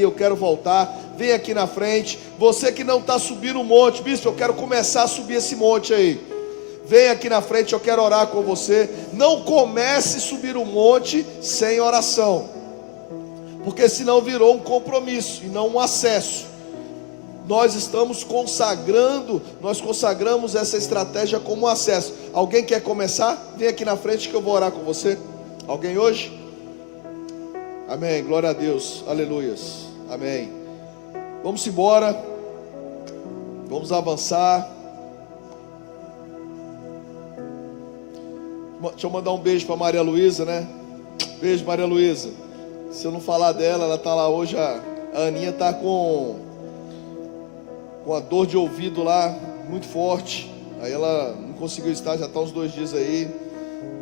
Eu quero voltar, vem aqui na frente. Você que não está subindo o monte, bispo, eu quero começar a subir esse monte aí. Vem aqui na frente, eu quero orar com você. Não comece a subir o monte sem oração, porque senão virou um compromisso e não um acesso. Nós estamos consagrando, nós consagramos essa estratégia como um acesso. Alguém quer começar? Vem aqui na frente que eu vou orar com você. Alguém hoje? Amém, glória a Deus, aleluias, amém. Vamos embora, vamos avançar. Deixa eu mandar um beijo para Maria Luísa, né? Beijo, Maria Luísa. Se eu não falar dela, ela está lá hoje. A Aninha está com a dor de ouvido lá, muito forte. Aí ela não conseguiu estar, já está uns 2 dias aí.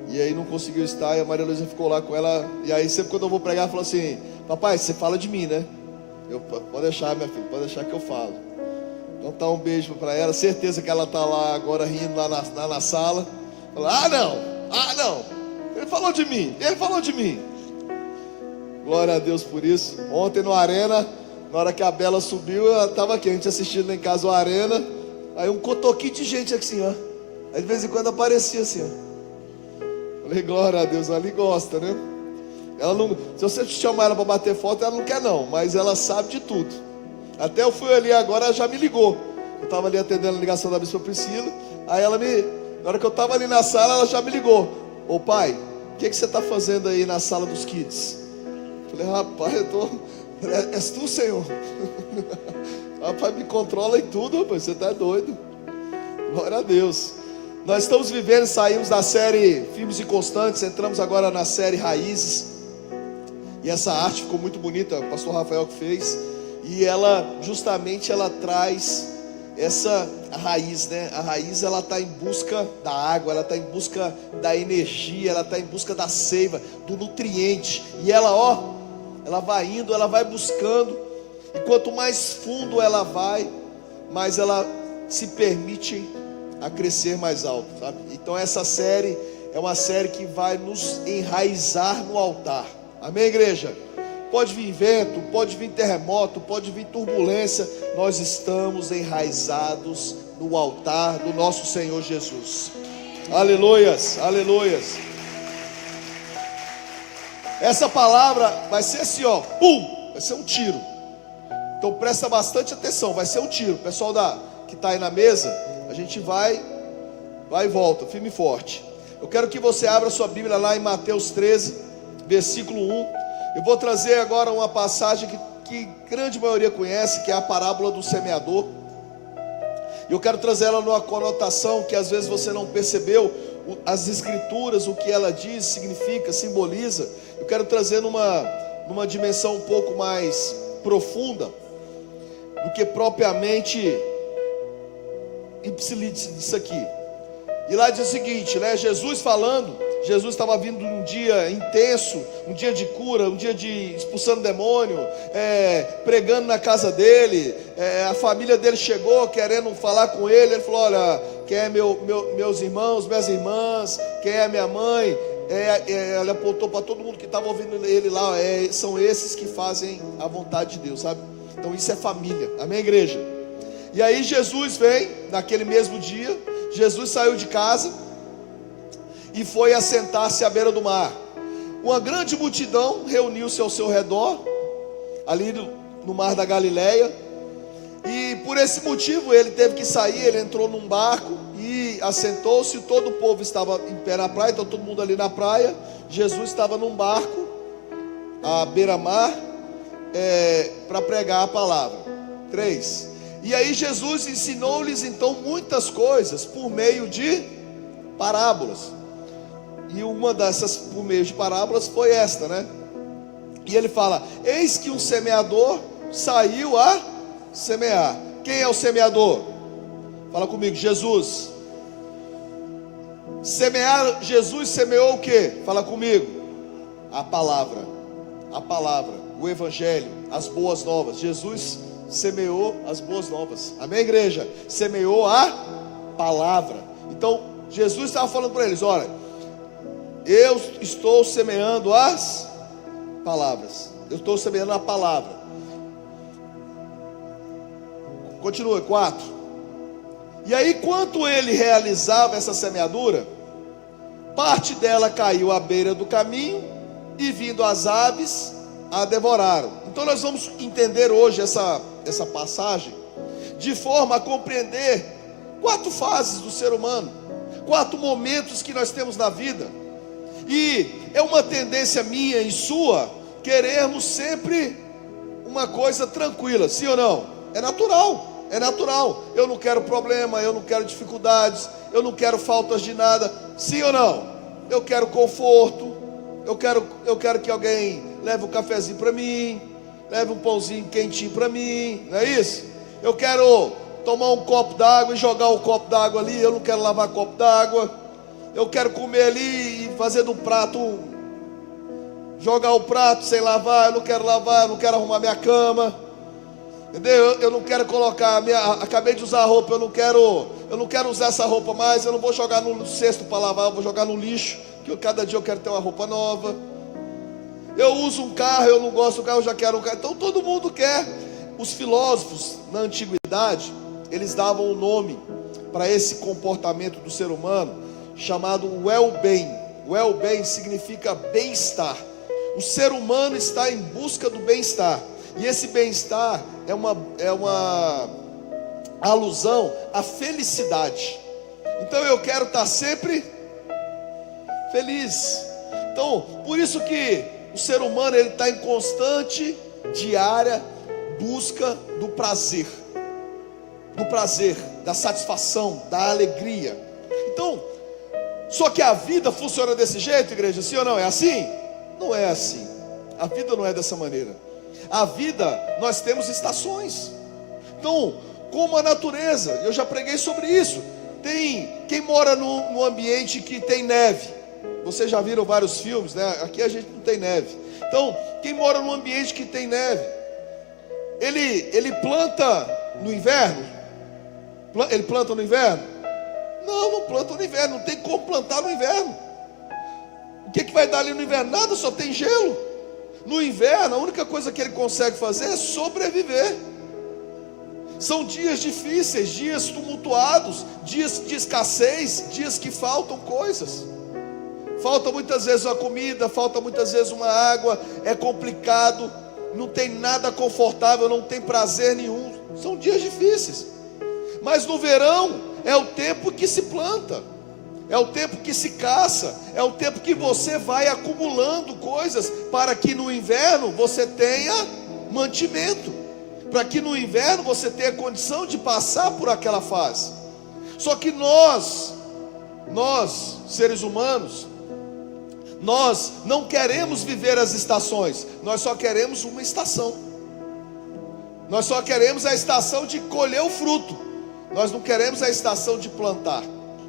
E aí não conseguiu estar, e a Maria Luísa ficou lá com ela. E aí sempre quando eu vou pregar, ela fala assim: papai, você fala de mim, né? Eu, pode deixar, minha filha, pode deixar que eu falo. Então tá, um beijo para ela. Certeza que ela tá lá agora rindo lá na sala. Fala, não, ele falou de mim. Glória a Deus por isso. Ontem no Arena, na hora que a Bela subiu, ela estava aqui, a gente assistindo lá em casa o Arena. Aí um cotoquinho de gente assim, ó. Aí de vez em quando aparecia assim, ó. Falei, glória a Deus, ela ali gosta, né? Ela não, se você chamar ela para bater foto, ela não quer não, mas ela sabe de tudo. Até eu fui ali agora, ela já me ligou. Eu estava ali atendendo a ligação da bispa Priscila. Aí ela na hora que eu estava ali na sala, ela já me ligou. Ô pai, o que você está fazendo aí na sala dos kids? Falei, rapaz, és tu, Senhor? Rapaz, me controla em tudo, rapaz, você está doido. Glória a Deus. Nós estamos vivendo, saímos da série Firmes e Constantes, entramos agora na série Raízes. E essa arte ficou muito bonita, o pastor Rafael que fez. E ela, justamente, ela traz essa raiz, né? A raiz, ela está em busca da água, ela está em busca da energia, ela está em busca da seiva, do nutriente. E ela, ela vai indo, ela vai buscando. E quanto mais fundo ela vai, mais ela se permite a crescer mais alto, sabe? Então essa série é uma série que vai nos enraizar no altar. Amém, igreja? Pode vir vento, pode vir terremoto, pode vir turbulência, nós estamos enraizados no altar do nosso Senhor Jesus. Aleluias, aleluias. Essa palavra vai ser assim, ó, pum, vai ser um tiro. Então presta bastante atenção, vai ser um tiro. Pessoal que está aí na mesa, a gente vai e volta, firme e forte. Eu quero que você abra sua Bíblia lá em Mateus 13, versículo 1. Eu vou trazer agora uma passagem que grande maioria conhece, que é a parábola do semeador. E eu quero trazer ela numa conotação que às vezes você não percebeu. As escrituras, o que ela diz, significa, simboliza. Eu quero trazer numa dimensão um pouco mais profunda do que propriamente ipsilite disso aqui. E lá diz o seguinte, né? Jesus estava vindo de um dia intenso, um dia de cura, um dia de expulsando demônio, pregando na casa dele. A família dele chegou querendo falar com ele. Ele falou, olha, quem é meus irmãos, minhas irmãs, quem é a minha mãe? Ele apontou para todo mundo que estava ouvindo ele lá, são esses que fazem a vontade de Deus, sabe? Então isso é família, amém, igreja? E aí Jesus vem, naquele mesmo dia, Jesus saiu de casa e foi assentar-se à beira do mar. Uma grande multidão reuniu-se ao seu redor, ali no mar da Galileia. E por esse motivo ele teve que sair, ele entrou num barco e assentou-se. Todo o povo estava em pé na praia, então todo mundo ali na praia. Jesus estava num barco, à beira-mar, para pregar a palavra. 3. E aí Jesus ensinou-lhes então muitas coisas por meio de parábolas. E uma dessas por meio de parábolas foi esta, né? E ele fala, eis que um semeador saiu a semear. Quem é o semeador? Fala comigo, Jesus. Semear, Jesus semeou o quê? Fala comigo. A palavra, o evangelho, as boas novas. Jesus semeou as boas novas, amém, igreja? Semeou a palavra. Então Jesus estava falando para eles, olha, eu estou semeando as palavras, eu estou semeando a palavra. Continua, 4. E aí, enquanto ele realizava essa semeadura, parte dela caiu à beira do caminho, e vindo as aves, a devoraram. Então nós vamos entender hoje essa passagem, de forma a compreender 4 fases do ser humano, 4 momentos que nós temos na vida. E é uma tendência minha e sua, querermos sempre uma coisa tranquila, sim ou não? É natural. É natural, eu não quero problema, eu não quero dificuldades, eu não quero faltas de nada, sim ou não? Eu quero conforto, eu quero que alguém leve um cafezinho para mim, leve um pãozinho quentinho para mim, não é isso? Eu quero tomar um copo d'água e jogar o copo d'água ali, eu não quero lavar copo d'água, eu quero comer ali e fazer do prato, jogar o prato sem lavar, eu não quero lavar, eu não quero arrumar minha cama. Entendeu? Eu não quero colocar acabei de usar a roupa, eu não quero usar essa roupa mais, eu não vou jogar no cesto para lavar, eu vou jogar no lixo, que cada dia eu quero ter uma roupa nova. Eu uso um carro, eu não gosto do carro, eu já quero um carro. Então todo mundo quer. Os filósofos na antiguidade, eles davam um nome para esse comportamento do ser humano, chamado well-being. Well-being significa bem-estar. O ser humano está em busca do bem-estar. E esse bem-estar é uma alusão à felicidade. Então eu quero estar sempre feliz. Então, por isso que o ser humano ele está em constante, diária busca do prazer, da satisfação, da alegria. Então, só que a vida funciona desse jeito, igreja? Sim ou não? É assim? Não é assim. A vida não é dessa maneira. A vida, nós temos estações. Então, como a natureza, eu já preguei sobre isso. Tem quem mora num ambiente que tem neve. Vocês já viram vários filmes, né? Aqui a gente não tem neve. Então, quem mora num ambiente que tem neve, ele planta no inverno? Ele planta no inverno? Não planta no inverno. Não tem como plantar no inverno. O que vai dar ali no inverno? Nada, só tem gelo. No inverno, a única coisa que ele consegue fazer é sobreviver. São dias difíceis, dias tumultuados, dias de escassez, dias que faltam coisas. Falta muitas vezes uma comida, falta muitas vezes uma água, é complicado, não tem nada confortável, não tem prazer nenhum. São dias difíceis. Mas no verão é o tempo que se planta, é o tempo que se caça, é o tempo que você vai acumulando coisas para que no inverno você tenha mantimento, para que no inverno você tenha condição de passar por aquela fase. Só que nós seres humanos, nós não queremos viver as estações, nós só queremos uma estação. Nós só queremos a estação de colher o fruto. Nós não queremos a estação de plantar.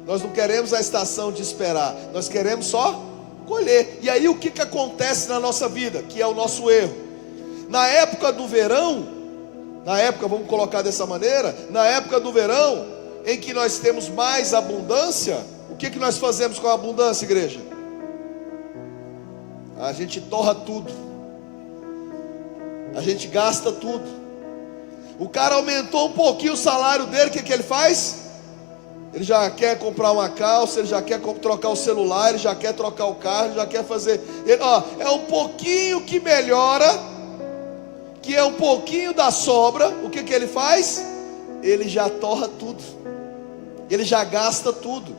Nós não queremos a estação de esperar. Nós queremos só colher. E aí o que acontece na nossa vida? Que é o nosso erro. Na época do verão, vamos colocar dessa maneira, na época do verão, em que nós temos mais abundância, o que nós fazemos com a abundância, igreja? A gente torra tudo. A gente gasta tudo. O cara aumentou um pouquinho o salário dele, o que ele faz? Ele já quer comprar uma calça, ele já quer trocar o celular, ele já quer trocar o carro, ele já quer fazer. É um pouquinho que melhora, que é um pouquinho da sobra. O que ele faz? Ele já torra tudo, ele já gasta tudo.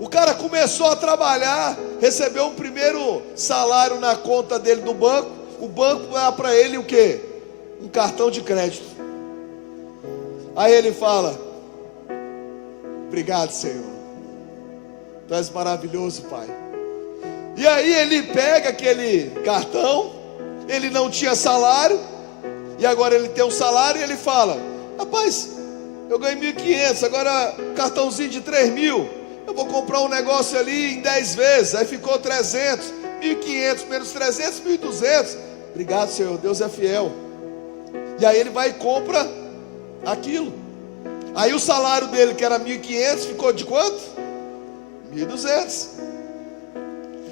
O cara começou a trabalhar, recebeu um primeiro salário na conta dele do banco. O banco dá para ele o quê? Um cartão de crédito. Aí ele fala: obrigado, Senhor, Tu és maravilhoso, Pai. E aí ele pega aquele cartão, ele não tinha salário, e agora ele tem um salário, e ele fala: rapaz, eu ganhei 1.500, agora cartãozinho de 3.000, eu vou comprar um negócio ali em 10 vezes, aí ficou 300, 1.500 menos 300, 1.200, obrigado, Senhor, Deus é fiel. E aí ele vai e compra aquilo. Aí o salário dele, que era 1.500, ficou de quanto? 1.200.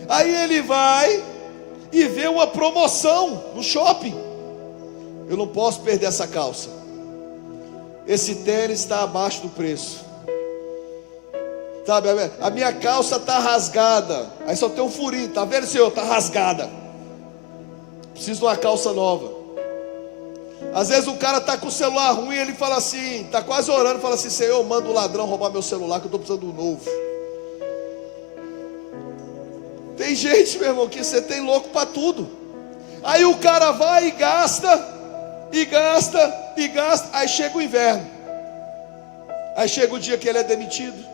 Aí ele vai e vê uma promoção no shopping. Eu não posso perder essa calça. esse tênis está abaixo do preço. Sabe, a minha calça está rasgada, aí só tem um furinho, tá vendo, Senhor? Está rasgada, preciso de uma calça nova. Às vezes o cara está com o celular ruim, ele fala assim, está quase orando, fala assim: Senhor, manda o ladrão roubar meu celular, que eu estou precisando de um novo. Tem gente, meu irmão, que você tem louco para tudo. Aí o cara vai e gasta, e gasta, e gasta. Aí chega o inverno, aí chega o dia que ele é demitido,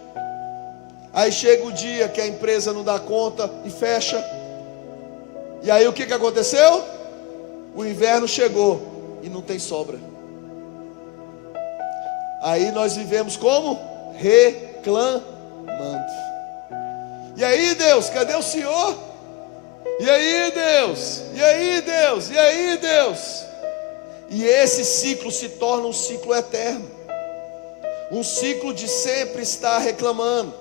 aí chega o dia que a empresa não dá conta e fecha. E aí o que aconteceu? O inverno chegou e não tem sobra. Aí nós vivemos como? Reclamando. E aí, Deus, cadê o Senhor? E aí, Deus? E aí, Deus? E aí, Deus? E esse ciclo se torna um ciclo eterno, um ciclo de sempre estar reclamando,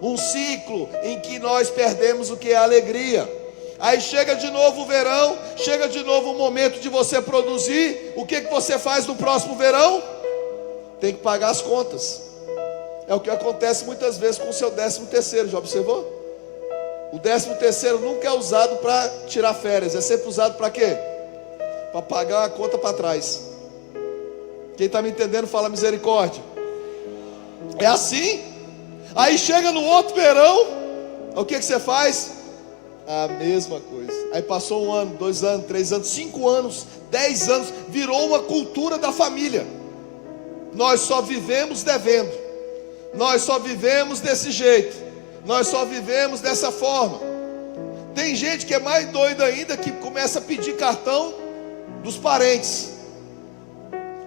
um ciclo em que nós perdemos o que é a alegria. Aí chega de novo o verão, chega de novo o momento de você produzir. O que você faz no próximo verão? Tem que pagar as contas. É o que acontece muitas vezes com o seu 13º, já observou? O 13º nunca é usado para tirar férias, é sempre usado para quê? Para pagar a conta para trás. Quem está me entendendo, fala misericórdia. É assim. Aí chega no outro verão, o que você faz? A mesma coisa. Aí passou 1 ano, 2 anos, 3 anos, 5 anos, 10 anos, virou uma cultura da família. Nós só vivemos devendo, nós só vivemos desse jeito, nós só vivemos dessa forma. Tem gente que é mais doida ainda, que começa a pedir cartão dos parentes.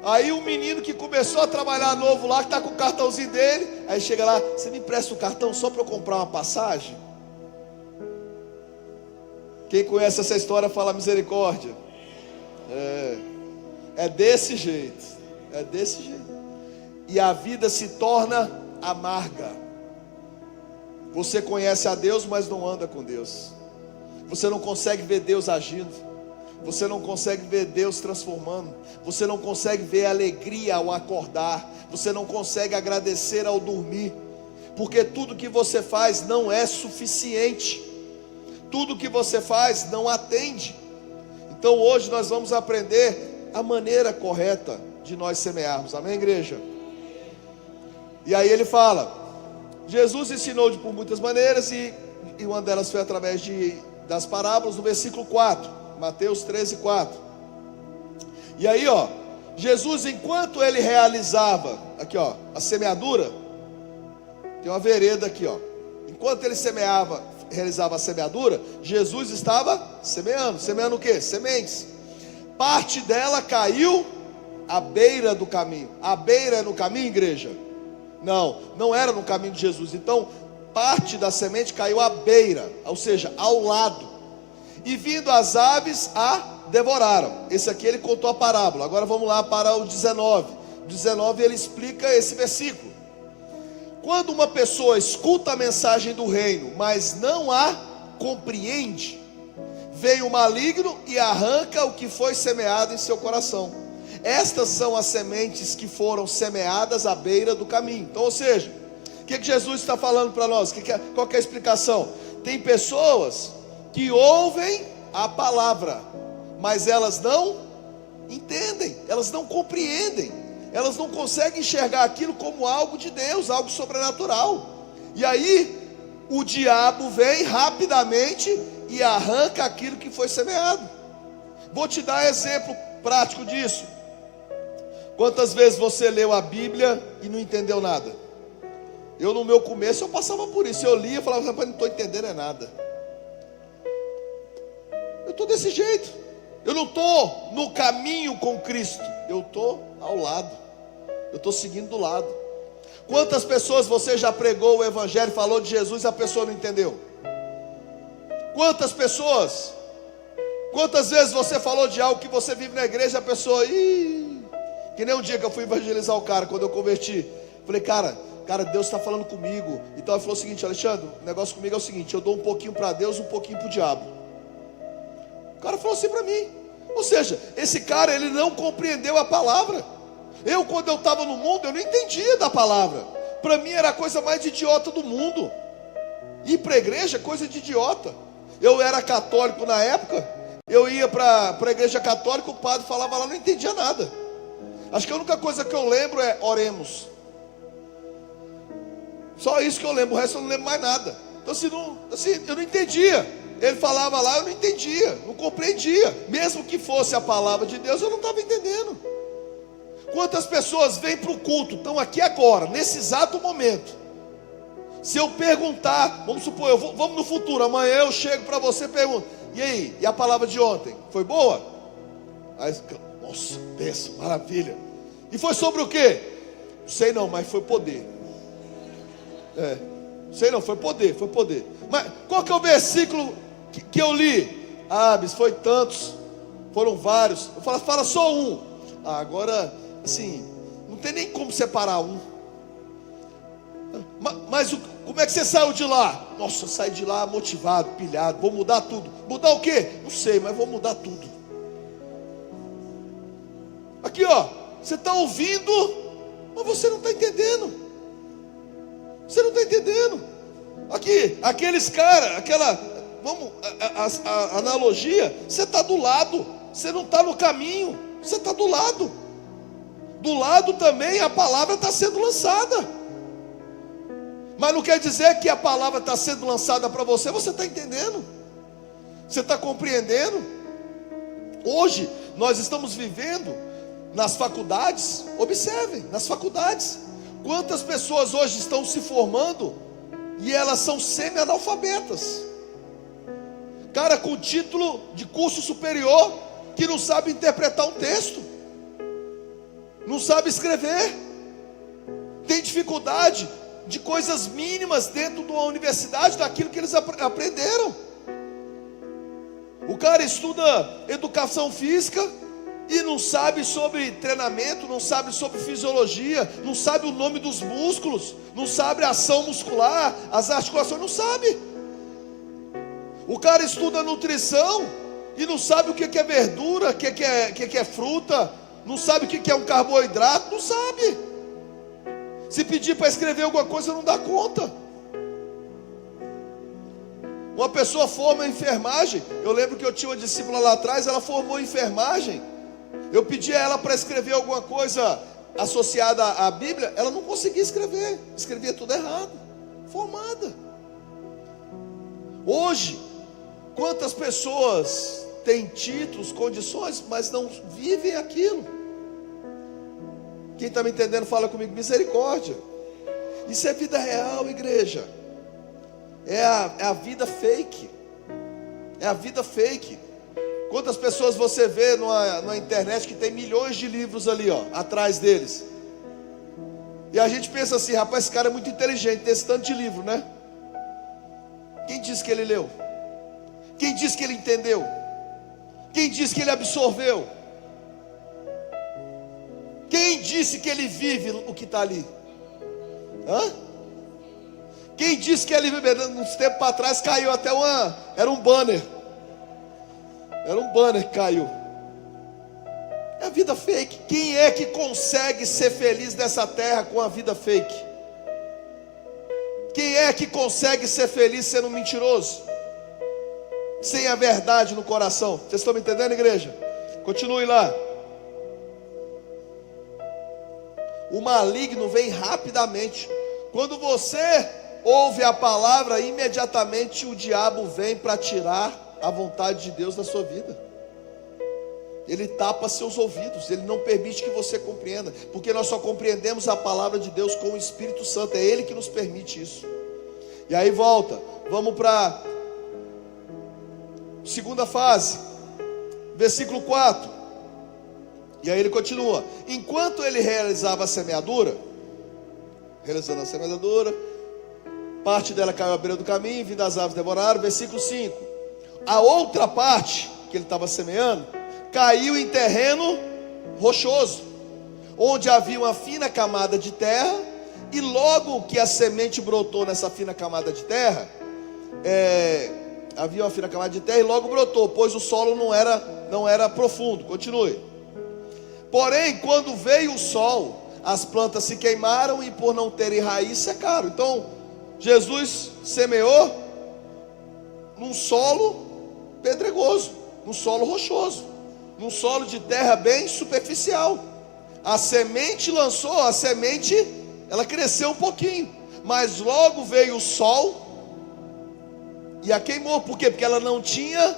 Aí o menino que começou a trabalhar novo lá, que está com o cartãozinho dele, aí chega lá: você me empresta o cartão só para eu comprar uma passagem? Quem conhece essa história fala misericórdia. É desse jeito. É desse jeito. E a vida se torna amarga. Você conhece a Deus, mas não anda com Deus. Você não consegue ver Deus agindo. Você não consegue ver Deus transformando. Você não consegue ver alegria ao acordar. Você não consegue agradecer ao dormir. Porque tudo que você faz não é suficiente. Tudo que você faz não atende. Então hoje nós vamos aprender a maneira correta de nós semearmos. Amém, igreja? E aí ele fala: Jesus ensinou por muitas maneiras, e uma delas foi através das parábolas, no versículo 4, Mateus 13:4. E aí, Jesus, enquanto ele realizava, aqui a semeadura, tem uma vereda aqui, enquanto ele realizava a semeadura, Jesus estava semeando. Semeando o que? Sementes. Parte dela caiu à beira do caminho. A beira é no caminho, igreja? Não, não era no caminho de Jesus. Então, parte da semente caiu à beira, ou seja, ao lado. E vindo as aves a devoraram. Esse aqui ele contou a parábola. Agora vamos lá para o 19. 19 ele explica esse versículo. Quando uma pessoa escuta a mensagem do reino, mas não a compreende, vem o maligno e arranca o que foi semeado em seu coração. Estas são as sementes que foram semeadas à beira do caminho. Então, ou seja, o que Jesus está falando para nós? Qual que é a explicação? Tem pessoas que ouvem a palavra, mas elas não entendem, elas não compreendem, elas não conseguem enxergar aquilo como algo de Deus, algo sobrenatural. E aí o diabo vem rapidamente e arranca aquilo que foi semeado. Vou te dar exemplo prático disso. Quantas vezes você leu a Bíblia e não entendeu nada? Eu no meu começo eu passava por isso. Eu lia e falava: rapaz, não estou entendendo nada. Eu estou desse jeito. Eu não estou no caminho com Cristo, eu estou ao lado, eu estou seguindo do lado. Quantas pessoas você já pregou o evangelho, falou de Jesus e a pessoa não entendeu? Quantas pessoas? Quantas vezes você falou de algo que você vive na igreja e a pessoa... Que nem um dia que eu fui evangelizar o cara, quando eu converti. Falei: cara, Deus está falando comigo. Então ele falou o seguinte: Alexandre, o negócio comigo é o seguinte: eu dou um pouquinho para Deus, um pouquinho para o diabo. O cara falou assim para mim. Ou seja, esse cara, ele não compreendeu a palavra. Quando eu estava no mundo, eu não entendia da palavra. Para mim era a coisa mais idiota do mundo. Ir para a igreja é coisa de idiota. Eu era católico na época. Eu ia para a igreja católica, o padre falava lá, não entendia nada. Acho que a única coisa que eu lembro é oremos. Só isso que eu lembro, o resto eu não lembro mais nada. Então eu não entendia. Ele falava lá, eu não entendia, não compreendia. Mesmo que fosse a palavra de Deus, eu não estava entendendo. Quantas pessoas vêm para o culto, estão aqui agora, nesse exato momento. Se eu perguntar, vamos supor, vamos no futuro, amanhã eu chego para você e pergunto: e aí, e a palavra de ontem? Foi boa? Aí, nossa, benção, maravilha. E foi sobre o quê? Não sei não, mas foi poder. Sei não, foi poder. Mas qual que é o versículo que eu li? Bis, foi tantos, foram vários. Fala só um. Agora, assim, não tem nem como separar um. Mas como é que você saiu de lá? Nossa, eu saí de lá motivado, pilhado, vou mudar tudo. Mudar o quê? Não sei, mas vou mudar tudo. Aqui ó, você está ouvindo, mas você não está entendendo. Você não está entendendo. Aqui, aqueles caras, a analogia, você está do lado, você não está no caminho, você está do lado. Do lado também a palavra está sendo lançada. Mas não quer dizer que a palavra está sendo lançada para você, você está entendendo? Você está compreendendo? Hoje nós estamos vivendo nas faculdades, observem, nas faculdades. Quantas pessoas hoje estão se formando e elas são semi-analfabetas? Cara com título de curso superior que não sabe interpretar um texto, não sabe escrever, tem dificuldade de coisas mínimas dentro de uma universidade, daquilo que eles aprenderam. O cara estuda educação física e não sabe sobre treinamento, não sabe sobre fisiologia, não sabe o nome dos músculos, não sabe a ação muscular, as articulações, não sabe. O cara estuda nutrição e não sabe o que é verdura, o que é fruta, não sabe o que é um carboidrato, não sabe. Se pedir para escrever alguma coisa, não dá conta. Uma pessoa forma em enfermagem. Eu lembro que eu tinha uma discípula lá atrás, ela formou em enfermagem. Eu pedi a ela para escrever alguma coisa associada à Bíblia, ela não conseguia escrever, escrevia tudo errado. Formada. Hoje, quantas pessoas têm títulos, condições, mas não vivem aquilo? Quem está me entendendo, fala comigo, misericórdia. Isso é vida real, igreja. É a vida fake. É a vida fake. Quantas pessoas você vê na internet que tem milhões de livros ali, ó, atrás deles? E a gente pensa assim, rapaz, esse cara é muito inteligente, tem esse tanto de livro, né? Quem disse que ele leu? Quem disse que ele entendeu? Quem disse que ele absorveu? Quem disse que ele vive o que está ali? Quem disse que ele vive? Uns tempos para trás caiu até era um banner. Era um banner que caiu. É a vida fake. Quem é que consegue ser feliz nessa terra com a vida fake? Quem é que consegue ser feliz sendo mentiroso? Sem a verdade no coração? Vocês estão me entendendo, igreja? Continue lá. O maligno vem rapidamente. Quando você ouve a palavra, imediatamente o diabo vem para tirar a vontade de Deus da sua vida. Ele tapa seus ouvidos, ele não permite que você compreenda, porque nós só compreendemos a palavra de Deus com o Espírito Santo, é Ele que nos permite isso. E aí volta, vamos para a segunda fase, versículo 4. E aí ele continua: enquanto ele realizava a semeadura, parte dela caiu à beira do caminho, vindo as aves devoraram. Versículo 5: a outra parte que ele estava semeando caiu em terreno rochoso, onde havia uma fina camada de terra, e logo que a semente brotou nessa fina camada de terra, havia uma fina camada de terra e logo brotou, pois o solo não era profundo. Continue. Porém, quando veio o sol, as plantas se queimaram e por não terem raiz secaram. Então, Jesus semeou num solo pedregoso, num solo rochoso, num solo de terra bem superficial. A semente ela cresceu um pouquinho, mas logo veio o sol e a queimou. Por quê? Porque ela não tinha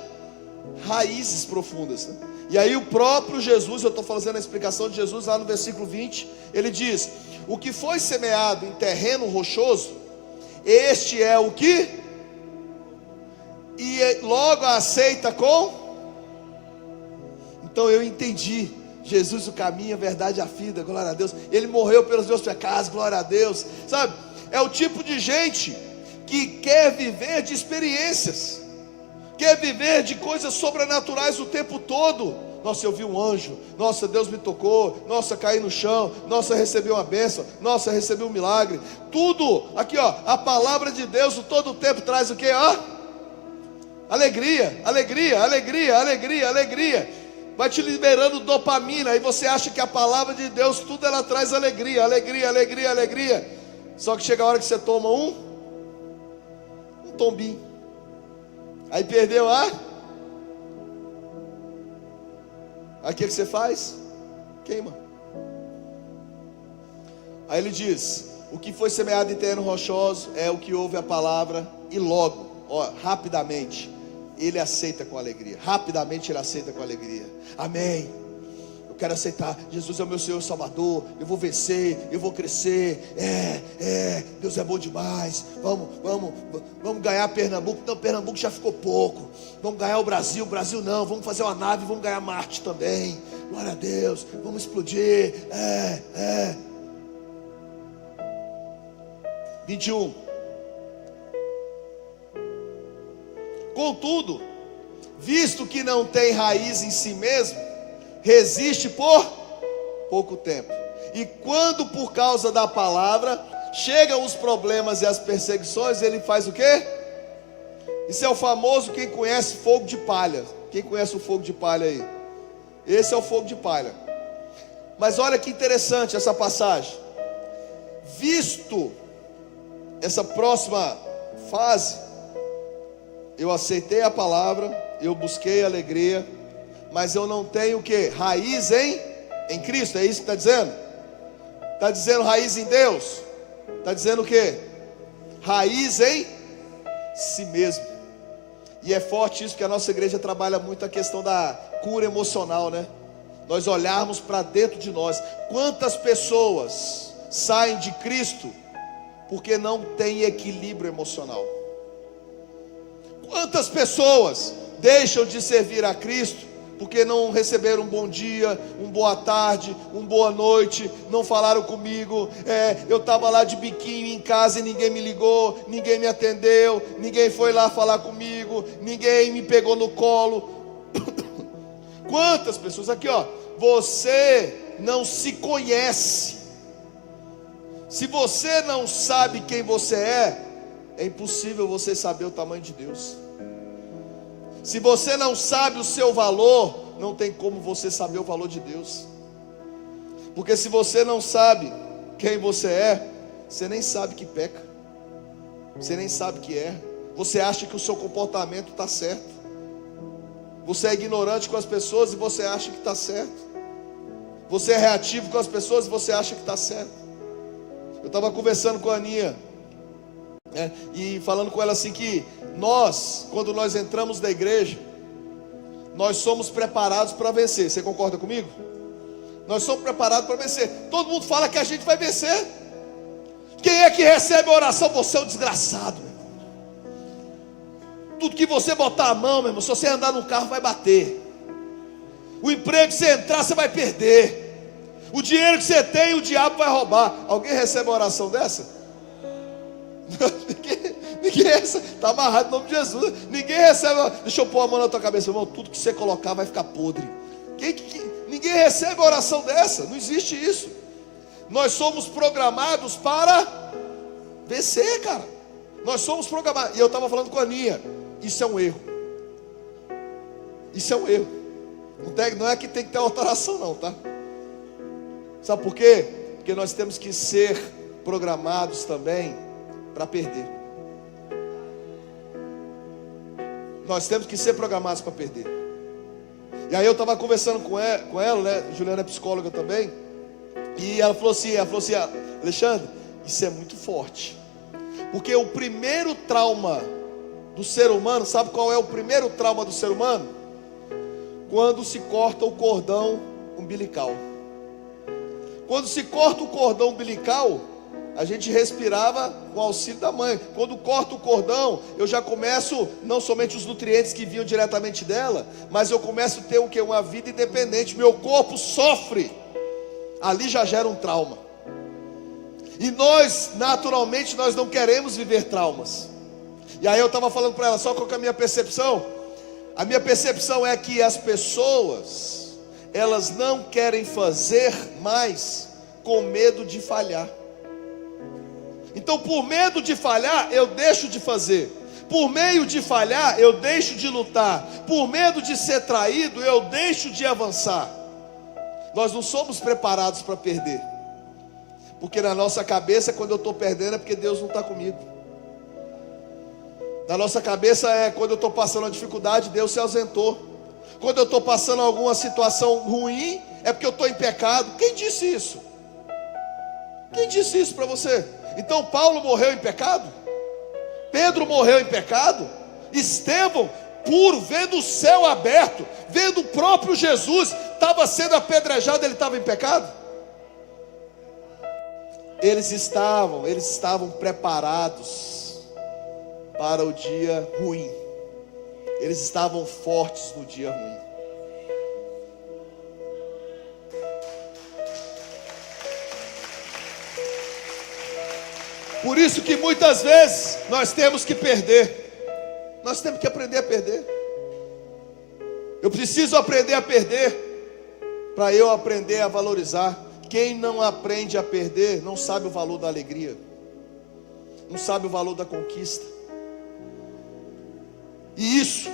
raízes profundas, né? E aí o próprio Jesus, eu estou fazendo a explicação de Jesus lá no versículo 20, ele diz: o que foi semeado em terreno rochoso, este é o que, e logo aceita com. Então eu entendi, Jesus o caminho, a verdade e a vida, glória a Deus, Ele morreu pelos meus pecados, glória a Deus, sabe, é o tipo de gente que quer viver de experiências, quer viver de coisas sobrenaturais o tempo todo. Nossa, eu vi um anjo, nossa, Deus me tocou, nossa, caí no chão, nossa, recebi uma bênção, nossa, recebi um milagre, tudo, aqui ó, a palavra de Deus todo o tempo traz o que, ó? Alegria, alegria, alegria, alegria, alegria, vai te liberando dopamina, aí você acha que a palavra de Deus, tudo ela traz alegria, alegria, alegria, alegria, só que chega a hora que você toma um tombinho, aí perdeu a... Aí o que você faz? Queima. Aí ele diz: o que foi semeado em terreno rochoso é o que ouve a palavra e logo, ó, rapidamente, ele aceita com alegria. Rapidamente ele aceita com alegria. Amém. Eu quero aceitar. Jesus é o meu Senhor Salvador. Eu vou vencer, eu vou crescer. Deus é bom demais. Vamos ganhar Pernambuco. Não, Pernambuco já ficou pouco. Vamos ganhar o Brasil não. Vamos fazer uma nave, vamos ganhar Marte também. Glória a Deus. Vamos explodir. 21. Contudo, visto que não tem raiz em si mesmo, resiste por pouco tempo. E quando por causa da palavra chegam os problemas e as perseguições, ele faz o quê? Isso é o famoso, quem conhece, fogo de palha. Quem conhece o fogo de palha aí? Esse é o fogo de palha. Mas olha que interessante essa passagem. Visto essa próxima fase, eu aceitei a palavra, eu busquei a alegria, mas eu não tenho o que? Raiz em Cristo, é isso que está dizendo? Está dizendo raiz em Deus? Está dizendo o que? Raiz em si mesmo. E é forte isso, porque a nossa igreja trabalha muito a questão da cura emocional, né? Nós olharmos para dentro de nós. Quantas pessoas saem de Cristo porque não tem equilíbrio emocional? Quantas pessoas deixam de servir a Cristo porque não receberam um bom dia, uma boa tarde, uma boa noite, não falaram comigo, eu estava lá de biquinho em casa e ninguém me ligou, ninguém me atendeu, ninguém foi lá falar comigo, ninguém me pegou no colo. Quantas pessoas, aqui ó, você não se conhece. Se você não sabe quem você é impossível você saber o tamanho de Deus. Se você não sabe o seu valor, não tem como você saber o valor de Deus. Porque se você não sabe quem você é, você nem sabe que peca, você nem sabe que erra, você acha que o seu comportamento está certo, você é ignorante com as pessoas e você acha que está certo, você é reativo com as pessoas e você acha que está certo. Eu estava conversando com a Aninha, e falando com ela assim que nós, quando nós entramos na igreja, nós somos preparados para vencer. Você concorda comigo? Nós somos preparados para vencer. Todo mundo fala que a gente vai vencer. Quem é que recebe a oração? Você é um desgraçado, meu irmão. Tudo que você botar a mão, meu irmão, se você andar no carro vai bater. O emprego que você entrar, você vai perder. O dinheiro que você tem, o diabo vai roubar. Alguém recebe uma oração dessa? Ninguém recebe, está amarrado em nome de Jesus. Ninguém recebe. Deixa eu pôr a mão na tua cabeça, irmão. Tudo que você colocar vai ficar podre. Ninguém recebe a oração dessa. Não existe isso. Nós somos programados para vencer, cara. Nós somos programados. E eu estava falando com a Aninha. Isso é um erro. Isso é um erro. Não é que tem que ter alteração, não, tá? Sabe por quê? Porque nós temos que ser programados também para perder. Nós temos que ser programados para perder. E aí eu estava conversando com ela, né? Juliana é psicóloga também. E ela falou assim, Alexandre, isso é muito forte. Porque o primeiro trauma do ser humano, sabe qual é o primeiro trauma do ser humano? Quando se corta o cordão umbilical. Quando se corta o cordão umbilical, a gente respirava com o auxílio da mãe. Quando corta o cordão, eu já começo, não somente os nutrientes que vinham diretamente dela, mas eu começo a ter o quê? Uma vida independente. Meu corpo sofre. Ali já gera um trauma. E nós, naturalmente, nós não queremos viver traumas. E aí eu estava falando para ela, só qual que é a minha percepção? A minha percepção é que as pessoas, elas não querem fazer mais com medo de falhar. Então, por medo de falhar, eu deixo de fazer. Por meio de falhar, eu deixo de lutar. Por medo de ser traído, eu deixo de avançar. Nós não somos preparados para perder. Porque na nossa cabeça, quando eu estou perdendo, é porque Deus não está comigo. Na nossa cabeça é quando eu estou passando uma dificuldade, Deus se ausentou. Quando eu estou passando alguma situação ruim, é porque eu estou em pecado. Quem disse isso? Quem disse isso para você? Então Paulo morreu em pecado? Pedro morreu em pecado? Estevão, puro, vendo o céu aberto, vendo o próprio Jesus, estava sendo apedrejado, ele estava em pecado? Eles estavam preparados para o dia ruim. Eles estavam fortes no dia ruim. Por isso que muitas vezes nós temos que perder. Nós temos que aprender a perder. Eu preciso aprender a perder para eu aprender a valorizar. Quem não aprende a perder não sabe o valor da alegria, não sabe o valor da conquista. E isso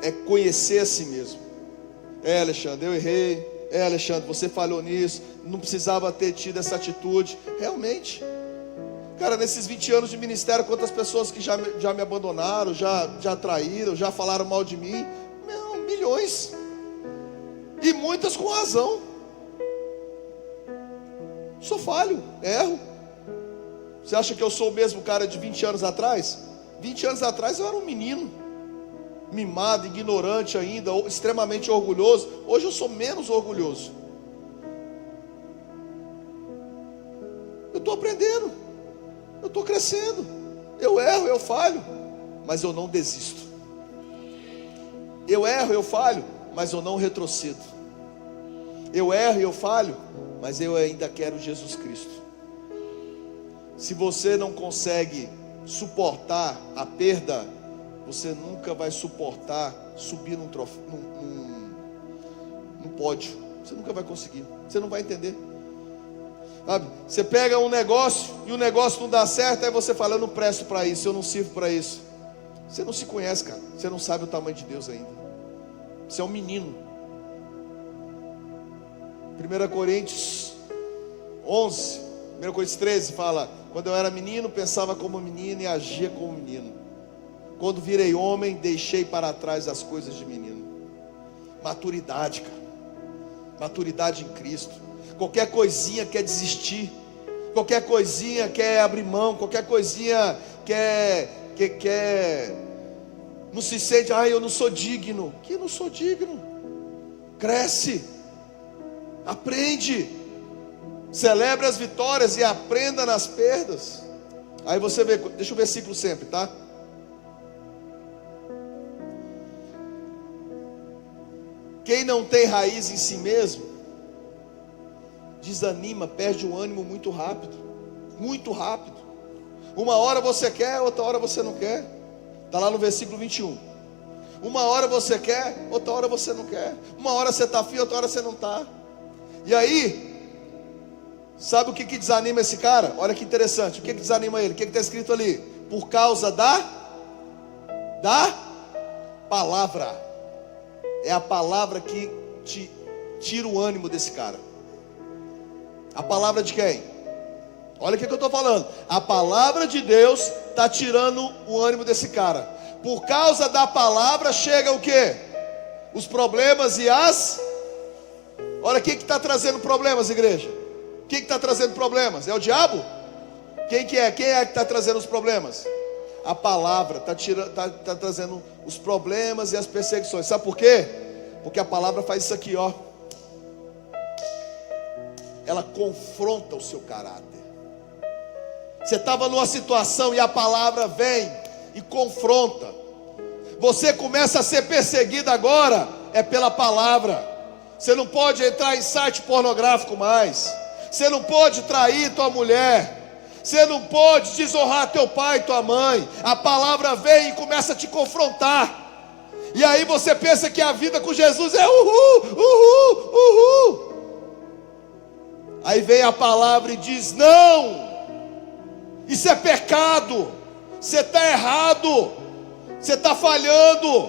é conhecer a si mesmo. Alexandre, eu errei. Alexandre, você falhou nisso. Não precisava ter tido essa atitude. Realmente, cara, nesses 20 anos de ministério, quantas pessoas que já me abandonaram, já traíram, já falaram mal de mim? Não, milhões. E muitas com razão. Sou falho, erro. Você acha que eu sou o mesmo cara de 20 anos atrás? 20 anos atrás eu era um menino, mimado, ignorante ainda, extremamente orgulhoso. Hoje eu sou menos orgulhoso. Eu estou aprendendo, eu estou crescendo. Eu erro, eu falho, mas eu não desisto. Eu erro, eu falho, mas eu não retrocedo. Eu erro e eu falho, mas eu ainda quero Jesus Cristo. Se você não consegue suportar a perda, você nunca vai suportar subir num pódio. Você nunca vai conseguir, você não vai entender. Sabe? Você pega um negócio e o negócio não dá certo, aí você fala, eu não presto para isso, eu não sirvo para isso. Você não se conhece, cara. Você não sabe o tamanho de Deus ainda. Você é um menino. 1 Coríntios 11, 1 Coríntios 13 fala: quando eu era menino, pensava como menino e agia como menino. Quando virei homem, deixei para trás as coisas de menino. Maturidade, cara. Maturidade em Cristo. Qualquer coisinha quer desistir. Qualquer coisinha quer abrir mão. Qualquer coisinha quer não se sente, eu não sou digno. Que não sou digno? Cresce. Aprende. Celebre as vitórias e aprenda nas perdas. Aí você vê, deixa o versículo sempre, tá? Quem não tem raiz em si mesmo, desanima, perde o ânimo muito rápido. Muito rápido. Uma hora você quer, outra hora você não quer. Está lá no versículo 21. Uma hora você quer, outra hora você não quer. Uma hora você está afim, outra hora você não está. E aí, sabe o que desanima esse cara? Olha que interessante, o que desanima ele? O que está escrito ali? Por causa da palavra. É a palavra que te tira o ânimo desse cara. A palavra de quem? Olha o que eu estou falando. A palavra de Deus está tirando o ânimo desse cara. Por causa da palavra chega o quê? Os problemas e as... Olha, quem que está trazendo problemas, igreja? Quem que está trazendo problemas? É o diabo? Quem que é? Quem é que está trazendo os problemas? A palavra está trazendo os problemas e as perseguições. Sabe por quê? Porque a palavra faz isso aqui, ó. Ela confronta o seu caráter. Você estava numa situação e a palavra vem e confronta. Você começa a ser perseguido agora, é pela palavra. Você não pode entrar em site pornográfico mais. Você não pode trair tua mulher. Você não pode desonrar teu pai e tua mãe. A palavra vem e começa a te confrontar. E aí você pensa que a vida com Jesus é uhul, uhul, uhul. Aí vem a palavra e diz: não, isso é pecado, você está errado, você está falhando,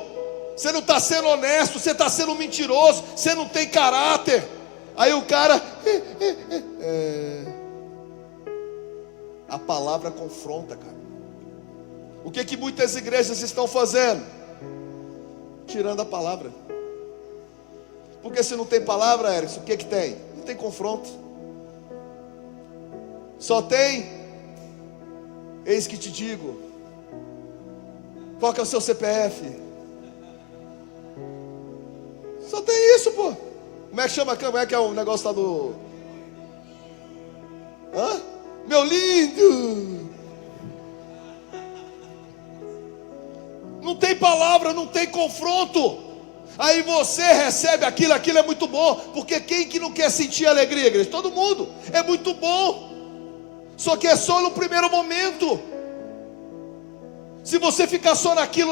você não está sendo honesto, você está sendo mentiroso, você não tem caráter. Aí o cara... A palavra confronta, cara. O que muitas igrejas estão fazendo? Tirando a palavra. Porque se não tem palavra, Erickson, o que tem? Não tem confronto. Só tem: eis que te digo. Qual que é o seu CPF? Só tem isso, pô. Como é que chama? Como é que é o negócio lá do... Hã? Meu lindo. Não tem palavra, não tem confronto. Aí você recebe aquilo é muito bom. Porque quem que não quer sentir alegria, igreja? Todo mundo. É muito bom. Só que é só no primeiro momento. Se você ficar só naquilo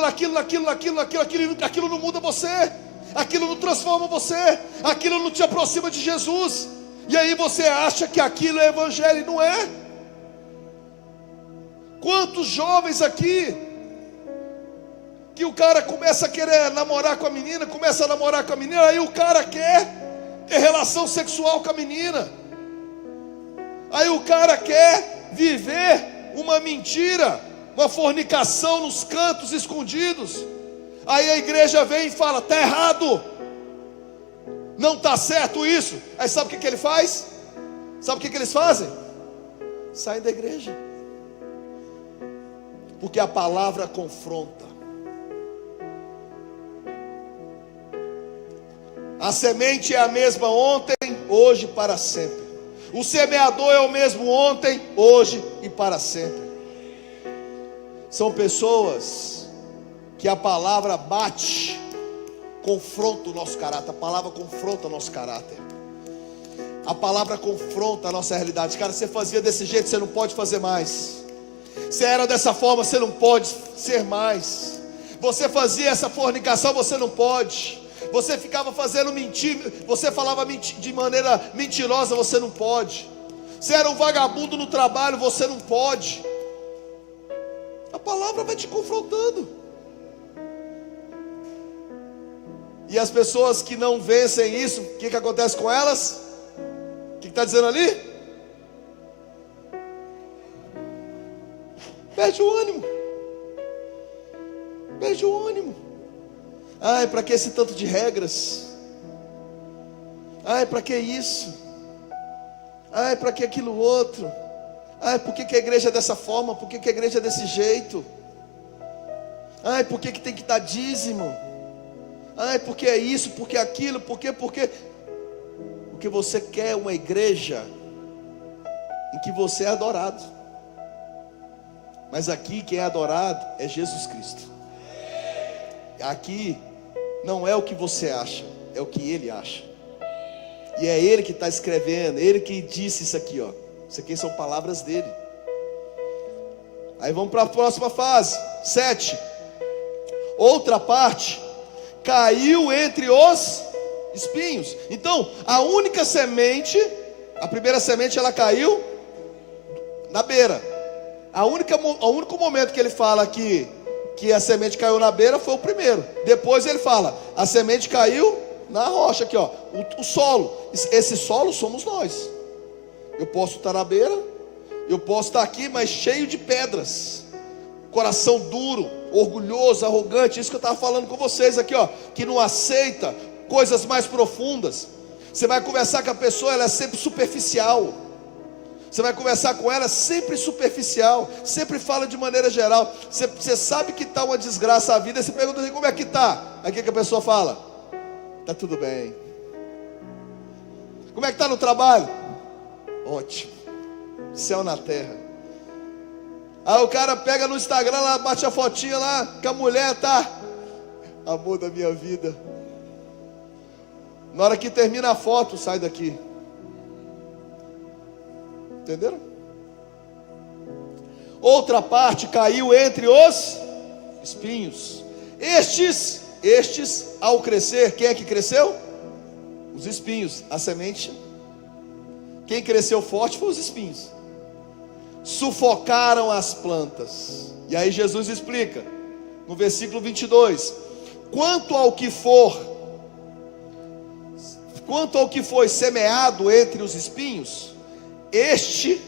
não muda você. Aquilo não transforma você. Aquilo não te aproxima de Jesus. E aí você acha que aquilo é evangelho e não é. Quantos jovens aqui que o cara começa a querer namorar com a menina, aí o cara quer ter relação sexual com a menina, aí o cara quer viver uma mentira, uma fornicação nos cantos escondidos. Aí a igreja vem e fala: está errado, não está certo isso. Aí sabe o que ele faz? Sabe o que eles fazem? Saem da igreja. Porque a palavra confronta. A semente é a mesma ontem, hoje e para sempre. O semeador é o mesmo ontem, hoje e para sempre. São pessoas que a palavra bate, confronta o nosso caráter. A palavra confronta o nosso caráter. A palavra confronta a nossa realidade. Cara, você fazia desse jeito, você não pode fazer mais. Você era dessa forma, você não pode ser mais. Você fazia essa fornicação, você não pode. Você ficava fazendo mentira, você falava de maneira mentirosa, você não pode. Você era um vagabundo no trabalho, você não pode. A palavra vai te confrontando. E as pessoas que não vencem isso, o que acontece com elas? O que está dizendo ali? Perde o ânimo. Perde o ânimo. Ai, para que esse tanto de regras? Ai, para que isso? Ai, para que aquilo outro? Ai, por que a igreja é dessa forma? Por que a igreja é desse jeito? Ai, por que tem que dar dízimo? Ai, porque é isso, porque é aquilo, porque? Porque você quer uma igreja em que você é adorado. Mas aqui quem é adorado é Jesus Cristo. Aqui não é o que você acha, é o que Ele acha. E é Ele que está escrevendo, Ele que disse isso aqui, ó. Isso aqui são palavras dele. Aí vamos para a próxima fase, 7. Outra parte caiu entre os espinhos. Então, a única semente, a primeira semente, ela caiu na beira. O único momento que ele fala que a semente caiu na beira foi o primeiro. Depois ele fala: a semente caiu na rocha aqui, ó, o solo. Esse solo somos nós. Eu posso estar à beira, eu posso estar aqui, mas cheio de pedras, coração duro, orgulhoso, arrogante. Isso que eu estava falando com vocês aqui, ó, que não aceita coisas mais profundas. Você vai conversar com a pessoa, ela é sempre superficial. Você vai conversar com ela, sempre superficial, sempre fala de maneira geral. Você sabe que está uma desgraça a vida, você pergunta assim, como é que está? Aí o que a pessoa fala? Está tudo bem. Como é que está no trabalho? Ótimo, céu na terra. Aí o cara pega no Instagram, lá, bate a fotinha lá, que a mulher tá, amor da minha vida. Na hora que termina a foto, sai daqui. Entenderam? Outra parte caiu entre os espinhos. Estes, ao crescer, quem é que cresceu? Os espinhos. A semente, quem cresceu forte foi os espinhos. Sufocaram as plantas. E aí Jesus explica, no versículo 22, quanto ao que foi semeado entre os espinhos, este,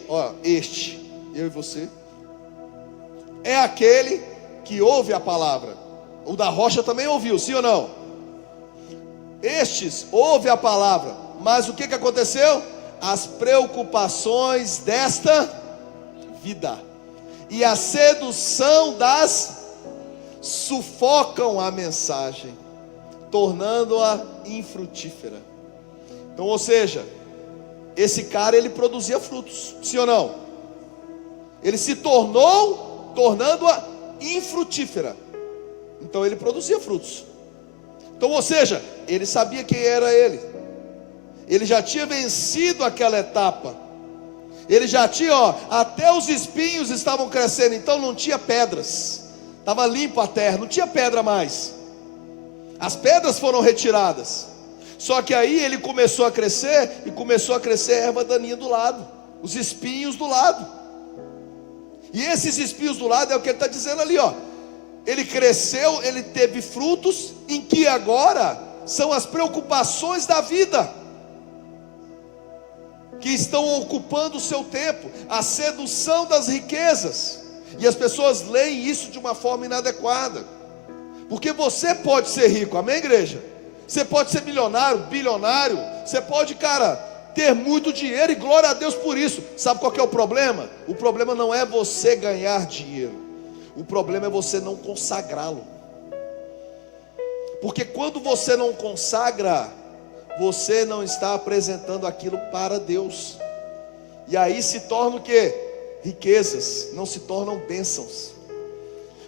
eu e você, é aquele que ouve a palavra. O da rocha também ouviu, sim ou não? Estes ouve a palavra, mas o que aconteceu? As preocupações desta vida e a sedução sufocam a mensagem, tornando-a infrutífera. Então, ou seja, esse cara, ele produzia frutos, sim ou não? Ele se tornando-a infrutífera. Então ele produzia frutos. Então, ou seja, ele sabia quem era ele. Ele já tinha vencido aquela etapa. Ele já tinha, até os espinhos estavam crescendo, então não tinha pedras. Estava limpo a terra, não tinha pedra mais. As pedras foram retiradas. Só que aí ele começou a crescer, e começou a crescer a erva daninha do lado, os espinhos do lado. E esses espinhos do lado é o que ele está dizendo ali, ó. Ele cresceu, ele teve frutos, em que agora são as preocupações da vida que estão ocupando o seu tempo, a sedução das riquezas. E as pessoas leem isso de uma forma inadequada, porque você pode ser rico, amém, igreja? Você pode ser milionário, bilionário, você pode, cara, ter muito dinheiro, e glória a Deus por isso. Sabe qual que é o problema? O problema não é você ganhar dinheiro, o problema é você não consagrá-lo. Porque quando você não consagra, você não está apresentando aquilo para Deus. E aí se torna o quê? Riquezas, não se tornam bênçãos.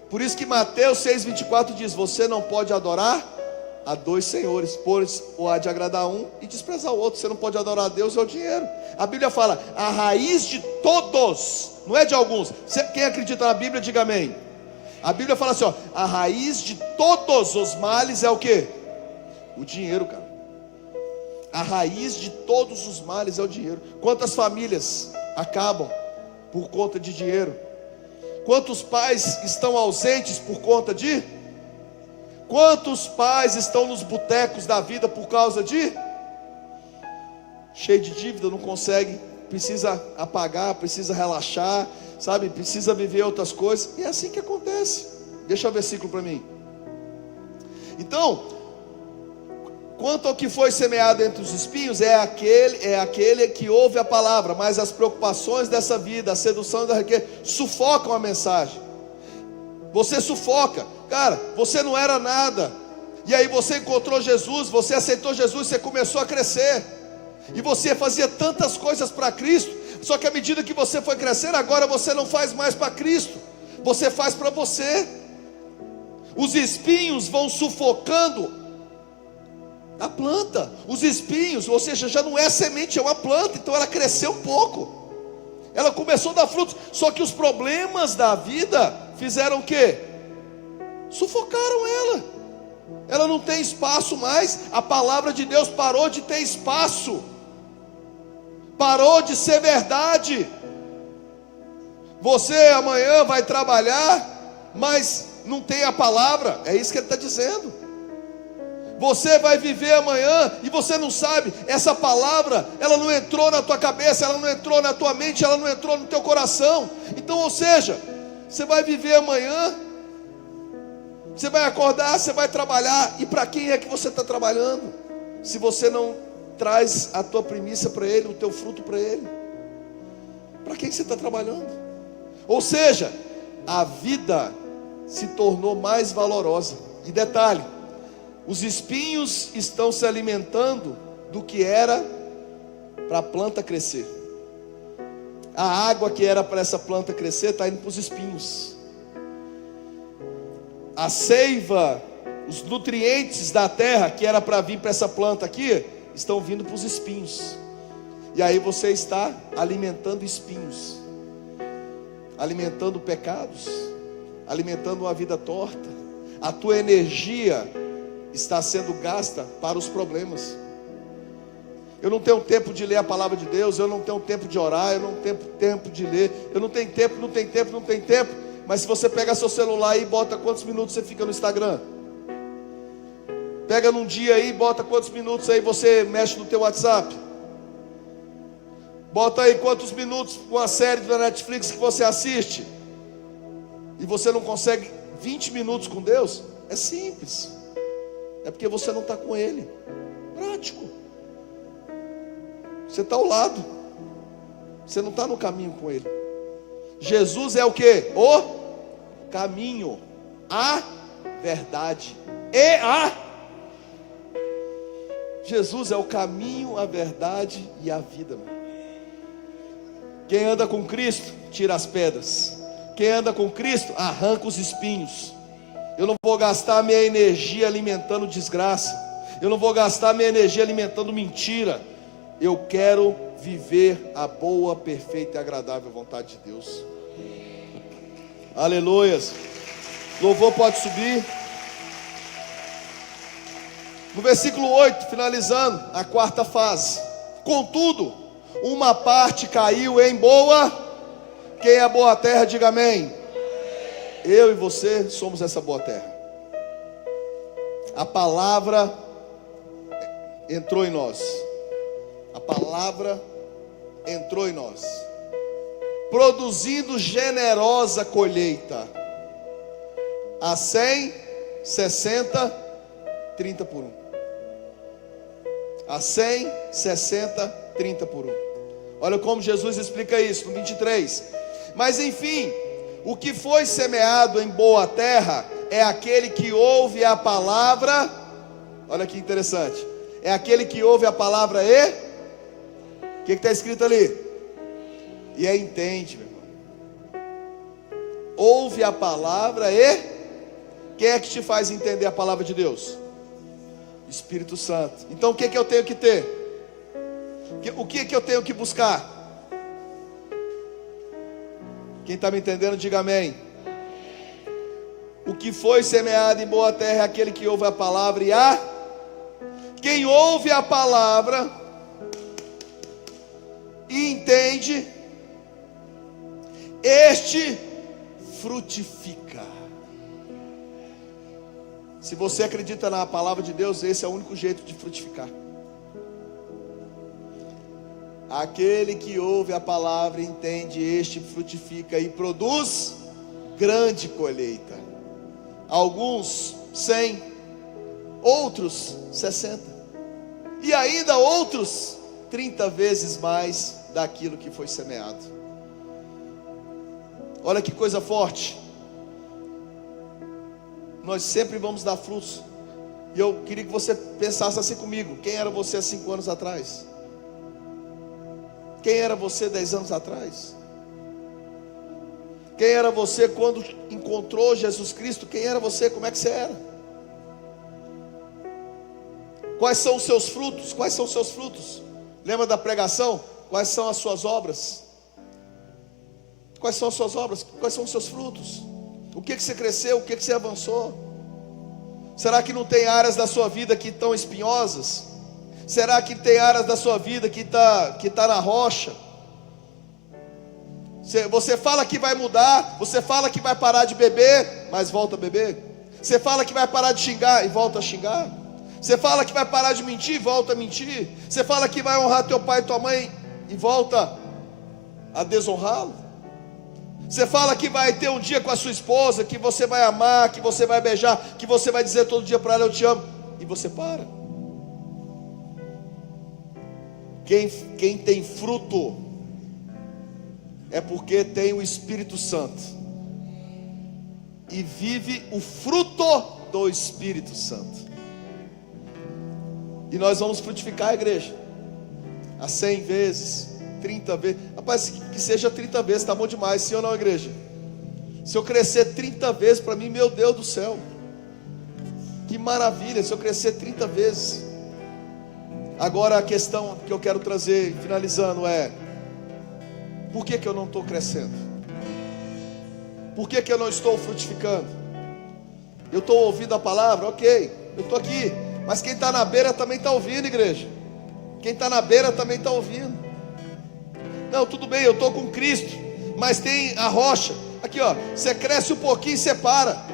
Por isso que Mateus 6,24 diz: você não pode adorar a dois senhores, pois ou há de agradar um e desprezar o outro. Você não pode adorar a Deus e ao dinheiro. A Bíblia fala, a raiz de todos, não é de alguns. Quem acredita na Bíblia, diga amém. A Bíblia fala assim, a raiz de todos os males é o quê? O dinheiro, cara. A raiz de todos os males é o dinheiro. Quantas famílias acabam por conta de dinheiro? Quantos pais estão ausentes por conta de? Quantos pais estão nos botecos da vida por causa de? Cheio de dívida, não consegue, precisa apagar, precisa relaxar, sabe? Precisa viver outras coisas. E é assim que acontece. Deixa o versículo para mim. Então, quanto ao que foi semeado entre os espinhos, é aquele que ouve a palavra, mas as preocupações dessa vida, a sedução da riqueza, sufocam a mensagem. Você sufoca, cara, você não era nada, e aí você encontrou Jesus, você aceitou Jesus, você começou a crescer, e você fazia tantas coisas para Cristo, só que à medida que você foi crescendo, agora você não faz mais para Cristo, você faz para você. Os espinhos vão sufocando a planta, os espinhos, ou seja, já não é semente, é uma planta, então ela cresceu um pouco, ela começou a dar frutos, só que os problemas da vida fizeram o quê? Sufocaram ela não tem espaço mais, a palavra de Deus parou de ter espaço, parou de ser verdade. Você amanhã vai trabalhar, mas não tem a palavra, é isso que ele está dizendo. Você vai viver amanhã e você não sabe. Essa palavra, ela não entrou na tua cabeça, ela não entrou na tua mente, ela não entrou no teu coração. Então, ou seja, você vai viver amanhã, você vai acordar, você vai trabalhar. E para quem é que você está trabalhando? Se você não traz a tua primícia para Ele, o teu fruto para Ele, para quem você está trabalhando? Ou seja, a vida se tornou mais valorosa. E detalhe, os espinhos estão se alimentando do que era para a planta crescer. A água que era para essa planta crescer está indo para os espinhos. A seiva, os nutrientes da terra que era para vir para essa planta aqui, estão vindo para os espinhos. E aí você está alimentando espinhos, alimentando pecados, alimentando uma vida torta. A tua energia está sendo gasta para os problemas. Eu não tenho tempo de ler a palavra de Deus, eu não tenho tempo de orar, eu não tenho tempo de ler, eu não tenho tempo. Mas se você pega seu celular e bota quantos minutos você fica no Instagram? Pega num dia aí, bota quantos minutos aí você mexe no teu WhatsApp? Bota aí quantos minutos com a série da Netflix que você assiste. E você não consegue 20 minutos com Deus? É simples. É porque você não está com Ele. Prático. Você está ao lado. Você não está no caminho com Ele. Jesus é o que? O caminho, a verdade e a... Jesus é o caminho, a verdade e a vida. Quem anda com Cristo, tira as pedras. Quem anda com Cristo, arranca os espinhos. Eu não vou gastar minha energia alimentando desgraça. Eu não vou gastar minha energia alimentando mentira. Eu quero viver a boa, perfeita e agradável vontade de Deus. Aleluias. Louvor pode subir. No versículo 8, finalizando a quarta fase. Contudo, uma parte caiu em boa. Quem é a boa terra, diga amém. Eu e você somos essa boa terra. A palavra entrou em nós. A palavra entrou em nós, produzindo generosa colheita, a 100, 60, 30 por 1. A 100, 60, 30 por 1. Olha como Jesus explica isso no 23. Mas enfim, o que foi semeado em boa terra é aquele que ouve a palavra. Olha que interessante. É aquele que ouve a palavra e... O que está escrito ali? E aí entende, meu irmão. Ouve a palavra e... Quem é que te faz entender a palavra de Deus? Espírito Santo. Então o que eu tenho que ter? O que eu tenho que buscar? Quem está me entendendo, diga amém. O que foi semeado em boa terra é aquele que ouve a palavra e a... Quem ouve a palavra e entende, este frutifica. Se você acredita na palavra de Deus, esse é o único jeito de frutificar. Aquele que ouve a palavra e entende, este frutifica e produz grande colheita. Alguns 100, outros 60, e ainda outros 30 vezes mais daquilo que foi semeado. Olha que coisa forte. Nós sempre vamos dar frutos. E eu queria que você pensasse assim comigo. Quem era você há 5 anos atrás? Quem era você 10 anos atrás? Quem era você quando encontrou Jesus Cristo? Quem era você? Como é que você era? Quais são os seus frutos? Quais são os seus frutos? Lembra da pregação? Quais são as suas obras? Quais são as suas obras? Quais são os seus frutos? O que você cresceu? O que você avançou? Será que não tem áreas da sua vida que estão espinhosas? Será que tem áreas da sua vida que tá na rocha? Você fala que vai mudar, você fala que vai parar de beber, mas volta a beber. Você fala que vai parar de xingar e volta a xingar. Você fala que vai parar de mentir e volta a mentir. Você fala que vai honrar teu pai e tua mãe e volta a desonrá-lo. Você fala que vai ter um dia com a sua esposa, que você vai amar, que você vai beijar, que você vai dizer todo dia para ela: eu te amo, e você para. Quem tem fruto é porque tem o Espírito Santo e vive o fruto do Espírito Santo. E nós vamos frutificar a igreja a 100 vezes, 30 vezes. Rapaz, que seja 30 vezes, está bom demais, sim ou não, igreja? Se eu crescer 30 vezes, para mim, meu Deus do céu, que maravilha, se eu crescer 30 vezes. Agora a questão que eu quero trazer, finalizando, é: por que eu não estou crescendo? Por que eu não estou frutificando? Eu estou ouvindo a palavra, ok, eu estou aqui, mas quem está na beira também está ouvindo, igreja. Quem está na beira também está ouvindo. Não, tudo bem, eu estou com Cristo, mas tem a rocha. Aqui ó, você cresce um pouquinho e você para.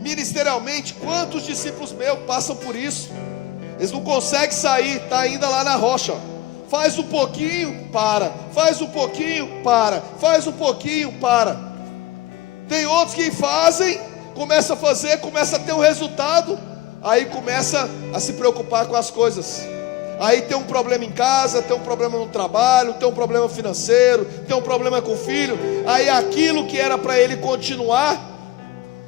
Ministerialmente, quantos discípulos meus passam por isso? Eles não conseguem sair, está ainda lá na rocha, ó. Faz um pouquinho, para. Faz um pouquinho, para. Faz um pouquinho, para. Tem outros que fazem, começa a fazer, começa a ter um resultado, aí começa a se preocupar com as coisas. Aí tem um problema em casa, tem um problema no trabalho, tem um problema financeiro, tem um problema com o filho. Aí aquilo que era para ele continuar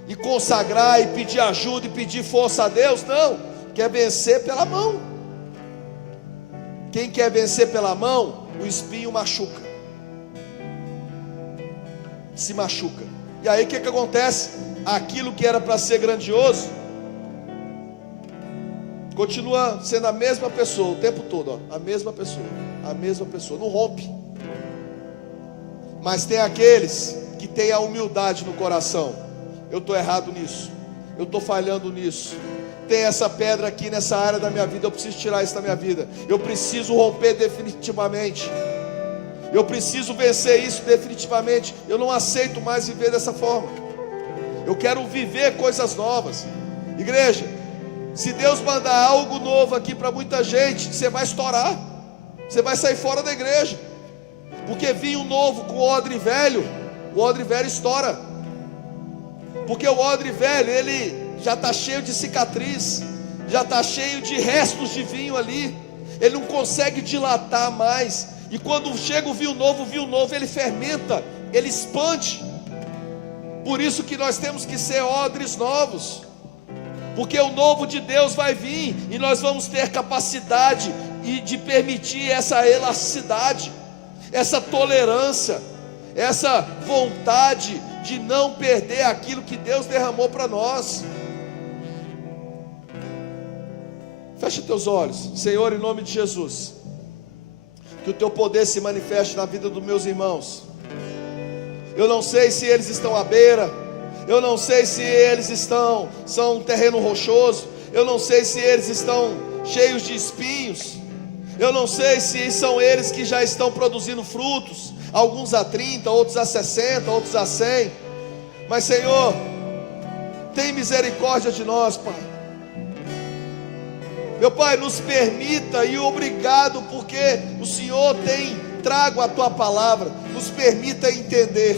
e consagrar e pedir ajuda e pedir força a Deus, não, quer vencer pela mão. Quem quer vencer pela mão, o espinho machuca, se machuca. E aí o que acontece? Aquilo que era para ser grandioso continua sendo a mesma pessoa o tempo todo, ó, a mesma pessoa, não rompe. Mas tem aqueles que têm a humildade no coração: eu estou errado nisso, eu estou falhando nisso, tem essa pedra aqui nessa área da minha vida, eu preciso tirar isso da minha vida, eu preciso romper definitivamente, eu preciso vencer isso definitivamente, eu não aceito mais viver dessa forma, eu quero viver coisas novas. Igreja, se Deus mandar algo novo aqui para muita gente, você vai estourar, você vai sair fora da igreja, porque vinho novo com odre velho, o odre velho estoura, porque o odre velho, ele já está cheio de cicatriz, já está cheio de restos de vinho ali, ele não consegue dilatar mais, e quando chega o vinho novo ele fermenta, ele expande. Por isso que nós temos que ser odres novos, porque o novo de Deus vai vir, e nós vamos ter capacidade de permitir essa elasticidade, essa tolerância, essa vontade de não perder aquilo que Deus derramou para nós. Fecha teus olhos. Senhor, em nome de Jesus, que o teu poder se manifeste na vida dos meus irmãos. Eu não sei se eles estão à beira, eu não sei se eles são um terreno rochoso, eu não sei se eles estão cheios de espinhos, eu não sei se são eles que já estão produzindo frutos, alguns a 30, outros a 60, outros a 100, mas Senhor, tem misericórdia de nós, Pai. Meu Pai, nos permita, e obrigado porque o Senhor tem trago a Tua palavra, nos permita entender,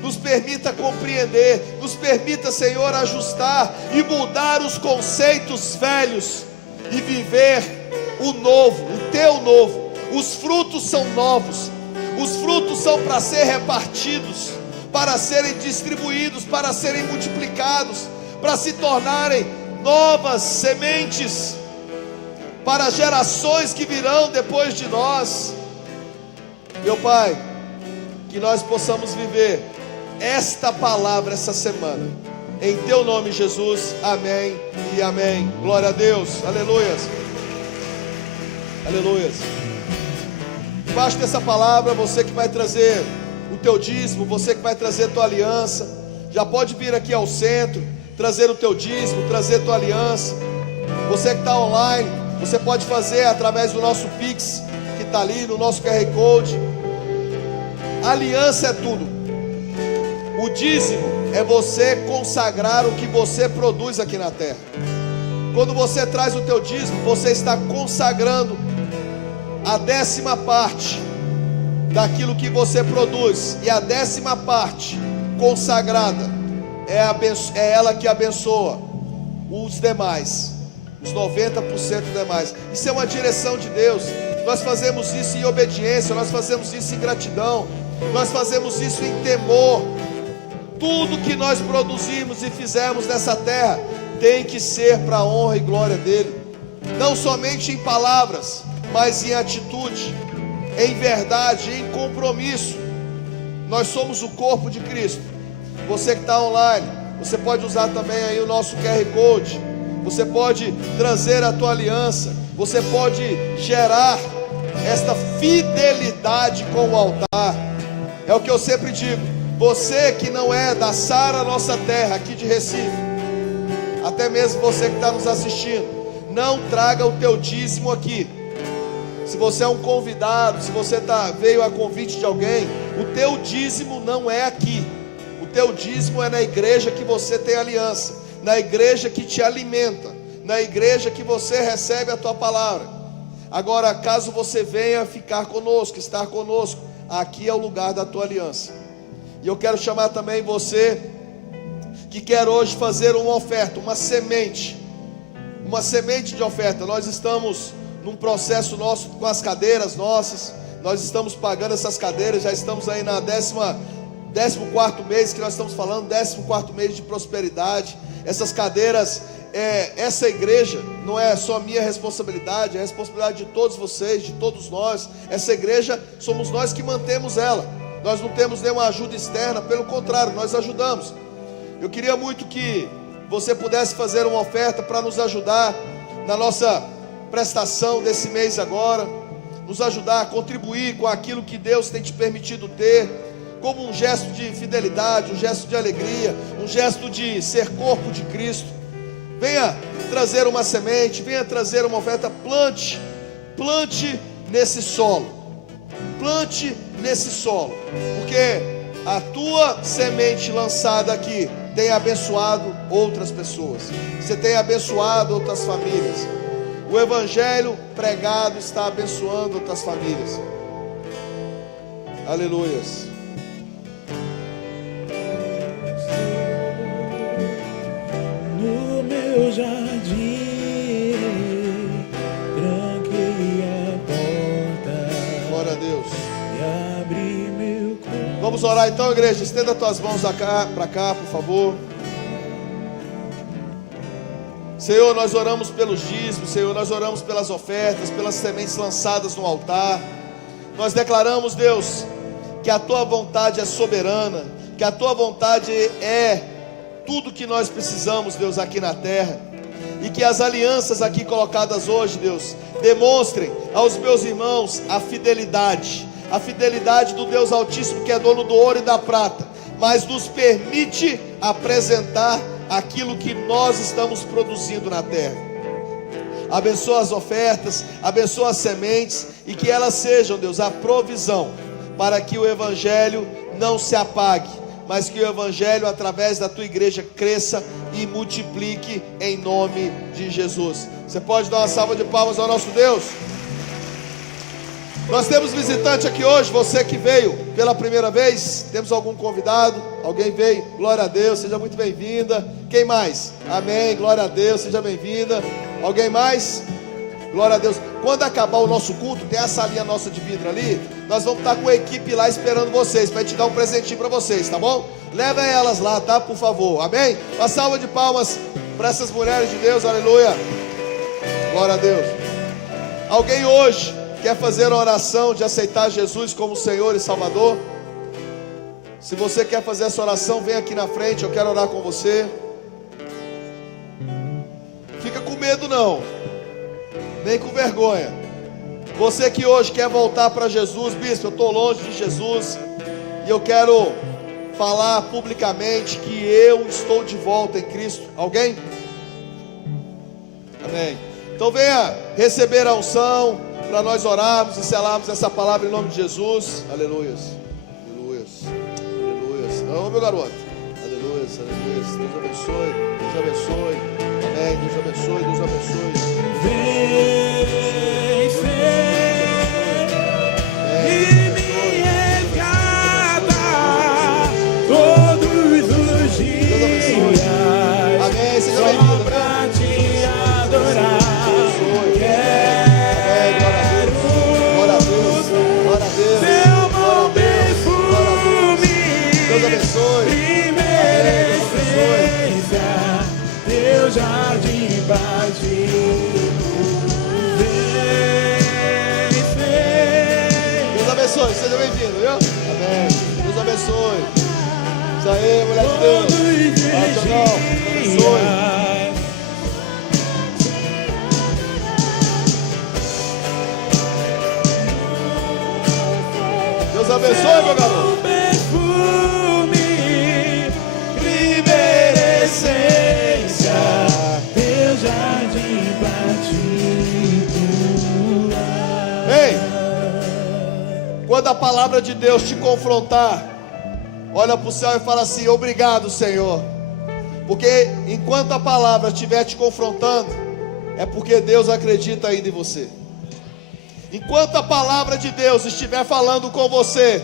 nos permita compreender, nos permita, Senhor, ajustar e mudar os conceitos velhos e viver o novo, o Teu novo. Os frutos são novos, os frutos são para ser repartidos, para serem distribuídos, para serem multiplicados, para se tornarem novas sementes para gerações que virão depois de nós. Meu Pai, que nós possamos viver esta palavra essa semana, em Teu nome, Jesus, amém e amém. Glória a Deus, aleluias, aleluias. Debaixo dessa palavra, você que vai trazer o teu dízimo, você que vai trazer a tua aliança, já pode vir aqui ao centro, trazer o teu dízimo, trazer a tua aliança. Você que está online, você pode fazer através do nosso Pix, que está ali no nosso QR Code. A aliança é tudo. O dízimo é você consagrar o que você produz aqui na terra. Quando você traz o teu dízimo, você está consagrando a 10ª parte daquilo que você produz. E a 10ª parte consagrada é ela que abençoa os demais, os 90% demais. Isso é uma direção de Deus. Nós fazemos isso em obediência, nós fazemos isso em gratidão, nós fazemos isso em temor. Tudo que nós produzimos e fizermos nessa terra tem que ser para a honra e glória dele, não somente em palavras, mas em atitude, em verdade, em compromisso. Nós somos o corpo de Cristo. Você que está online, você pode usar também aí o nosso QR Code. Você pode trazer a tua aliança. Você pode gerar esta fidelidade com o altar. É o que eu sempre digo. Você que não é da Sara Nossa Terra, aqui de Recife, até mesmo você que está nos assistindo, não traga o teu dízimo aqui. Se você é um convidado, se você veio a convite de alguém, o teu dízimo não é aqui. O teu dízimo é na igreja que você tem aliança, na igreja que te alimenta, na igreja que você recebe a tua palavra. Agora, caso você venha ficar conosco, estar conosco, aqui é o lugar da tua aliança. E eu quero chamar também você que quer hoje fazer uma oferta, uma semente de oferta. Nós estamos num processo nosso com as cadeiras nossas. Nós estamos pagando essas cadeiras, já estamos aí na 14º mês que nós estamos falando, 14º mês de prosperidade. Essas cadeiras, essa igreja não é só minha responsabilidade, é a responsabilidade de todos vocês, de todos nós. Essa igreja somos nós que mantemos ela. Nós não temos nenhuma ajuda externa, pelo contrário, nós ajudamos. Eu queria muito que você pudesse fazer uma oferta para nos ajudar na nossa prestação desse mês agora, nos ajudar a contribuir com aquilo que Deus tem te permitido ter, como um gesto de fidelidade, um gesto de alegria, um gesto de ser corpo de Cristo. Venha trazer uma semente, venha trazer uma oferta, plante nesse solo, porque a tua semente lançada aqui tem abençoado outras pessoas, você tem abençoado outras famílias. O evangelho pregado está abençoando outras famílias. Aleluias. No meu jardim, tranquei a porta. Glória a Deus. E abri meu coração. Vamos orar então, igreja. Estenda tuas mãos para cá, por favor. Senhor, nós oramos pelos dízimos, Senhor, nós oramos pelas ofertas, pelas sementes lançadas no altar. Nós declaramos, Deus, que a tua vontade é soberana, que a tua vontade é tudo que nós precisamos, Deus, aqui na terra. E que as alianças aqui colocadas hoje, Deus, demonstrem aos meus irmãos a fidelidade do Deus Altíssimo, que é dono do ouro e da prata, mas nos permite apresentar aquilo que nós estamos produzindo na terra. Abençoa as ofertas, abençoa as sementes, e que elas sejam, Deus, a provisão para que o evangelho não se apague, mas que o evangelho, através da tua igreja, cresça e multiplique em nome de Jesus. Você pode dar uma salva de palmas ao nosso Deus? Nós temos visitante aqui hoje, você que veio pela primeira vez. Temos algum convidado? Alguém veio? Glória a Deus, seja muito bem-vinda. Quem mais? Amém, glória a Deus, seja bem-vinda. Alguém mais? Glória a Deus. Quando acabar o nosso culto, tem a salinha nossa de vidro ali. Nós vamos estar com a equipe lá esperando vocês, para a gente dar um presentinho para vocês, tá bom? Levem elas lá, tá? Por favor, amém? Uma salva de palmas para essas mulheres de Deus, aleluia. Glória a Deus. Alguém hoje quer fazer a oração de aceitar Jesus como Senhor e Salvador? Se você quer fazer essa oração, vem aqui na frente, eu quero orar com você. Fica com medo não, nem com vergonha. Você que hoje quer voltar para Jesus, bispo, eu estou longe de Jesus e eu quero falar publicamente que eu estou de volta em Cristo. Alguém? Amém. Então venha receber a unção para nós orarmos e selarmos essa palavra em nome de Jesus. Aleluias. Aleluias. Aleluias. Ô meu garoto. Aleluia. Luísa. Deus abençoe. Deus abençoe. Amém. Deus abençoe. Deus abençoe. Vem, e me resgata todos os dias. Amém. Seja Só bem-vindo. pra te adorar. Glória a Deus. Glória a Deus. Seu bom perfume, Deus abençoe. primeira essência, teu jardim batido. Deus abençoe. Seja bem-vindo, viu? Amém. Deus abençoe. Isso aí, mulher de Deus. Deus abençoe. Deus abençoe, meu garoto. Perfume, primeira essência, teu jardim batido. Ei, quando a palavra de Deus te confrontar, olha para o céu e fala assim: obrigado, Senhor. Porque enquanto a palavra estiver te confrontando, é porque Deus acredita ainda em você. Enquanto a palavra de Deus estiver falando com você,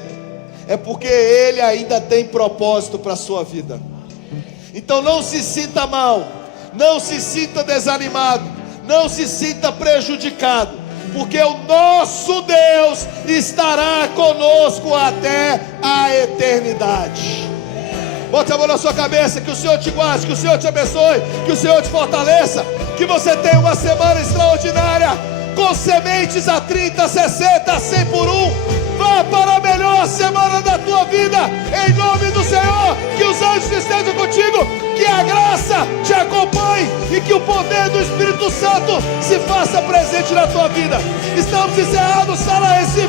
é porque Ele ainda tem propósito para a sua vida. Então não se sinta mal, não se sinta desanimado, não se sinta prejudicado, porque o nosso Deus estará conosco até a eternidade. Bote a mão na sua cabeça, que o Senhor te guarde, que o Senhor te abençoe, que o Senhor te fortaleça, que você tenha uma semana extraordinária, com sementes a 30, 60, 100 por um. Vá para a melhor semana da tua vida, em nome do Senhor. Que os anjos estejam contigo, que a graça te acompanhe e que o poder do Espírito Santo se faça presente na tua vida. Estamos encerrados, Sala Recife.